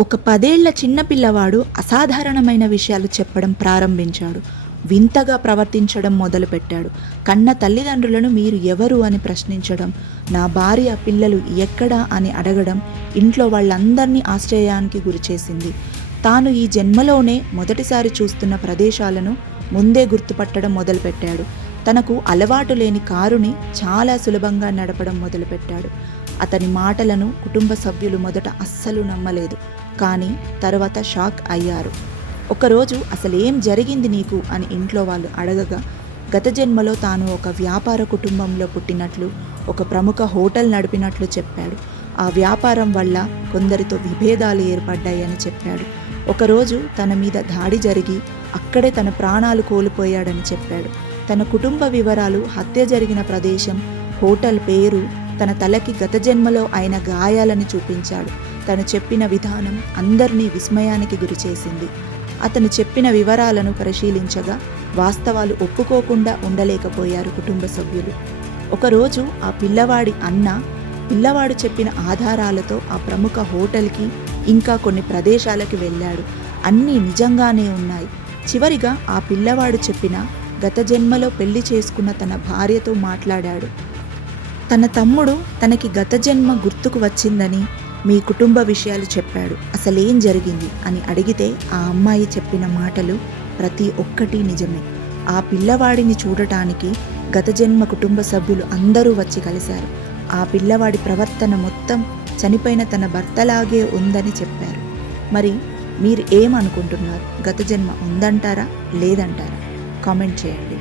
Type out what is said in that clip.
ఒక పదేళ్ళ చిన్న పిల్లవాడు అసాధారణమైన విషయాలు చెప్పడం ప్రారంభించాడు. వింతగా ప్రవర్తించడం మొదలుపెట్టాడు. కన్న తల్లిదండ్రులను మీరు ఎవరు అని ప్రశ్నించడం నా భార్య పిల్లలు ఎక్కడా అని అడగడం ఇంట్లో వాళ్ళందరినీ ఆశ్చర్యానికి గురిచేసింది. తాను ఈ జన్మలోనే మొదటిసారి చూస్తున్న ప్రదేశాలను ముందే గుర్తుపట్టడం మొదలుపెట్టాడు. తనకు అలవాటు లేని కారుని చాలా సులభంగా నడపడం మొదలుపెట్టాడు. అతని మాటలను కుటుంబ సభ్యులు మొదట అస్సలు నమ్మలేదు. కానీ తర్వాత షాక్ అయ్యారు. ఒకరోజు అసలేం జరిగింది నీకు అని ఇంట్లో వాళ్ళు అడగగా గత జన్మలో తాను ఒక వ్యాపార కుటుంబంలో పుట్టినట్లు ఒక ప్రముఖ హోటల్ నడిపినట్లు చెప్పాడు. ఆ వ్యాపారం వల్ల కొందరితో విభేదాలు ఏర్పడ్డాయని చెప్పాడు. ఒకరోజు తన మీద దాడి జరిగి అక్కడే తన ప్రాణాలు కోల్పోయాడని చెప్పాడు. తన కుటుంబ వివరాలు హత్య జరిగిన ప్రదేశం హోటల్ పేరు తన తలకి గత జన్మలో అయిన గాయాలని చూపించాడు. తను చెప్పిన విధానం అందరినీ విస్మయానికి గురిచేసింది అతను చెప్పిన వివరాలను పరిశీలించగా వాస్తవాలు ఒప్పుకోకుండా ఉండలేకపోయారు కుటుంబ సభ్యులు. ఒకరోజు ఆ పిల్లవాడి అన్న పిల్లవాడు చెప్పిన ఆధారాలతో ఆ ప్రముఖ హోటల్కి ఇంకా కొన్ని ప్రదేశాలకి వెళ్ళాడు. అన్నీ నిజంగానే ఉన్నాయి. చివరిగా ఆ పిల్లవాడు చెప్పిన గత జన్మలో పెళ్ళి చేసుకున్న తన భార్యతో మాట్లాడాడు. తన తమ్ముడు తనకి గత జన్మ గుర్తుకు వచ్చిందని మీ కుటుంబ విషయాలు చెప్పాడు. అసలేం జరిగింది అని అడిగితే ఆ అమ్మాయి చెప్పిన మాటలు ప్రతి ఒక్కటి నిజమే. ఆ పిల్లవాడిని చూడటానికి గత జన్మ కుటుంబ సభ్యులు అందరూ వచ్చి కలిశారు. ఆ పిల్లవాడి ప్రవర్తన మొత్తం చనిపోయిన తన భర్తలాగే ఉందని చెప్పారు. మరి మీరు ఏమనుకుంటున్నారు? గత జన్మ ఉందంటారా? లేదంటారా? కామెంట్ చేయండి.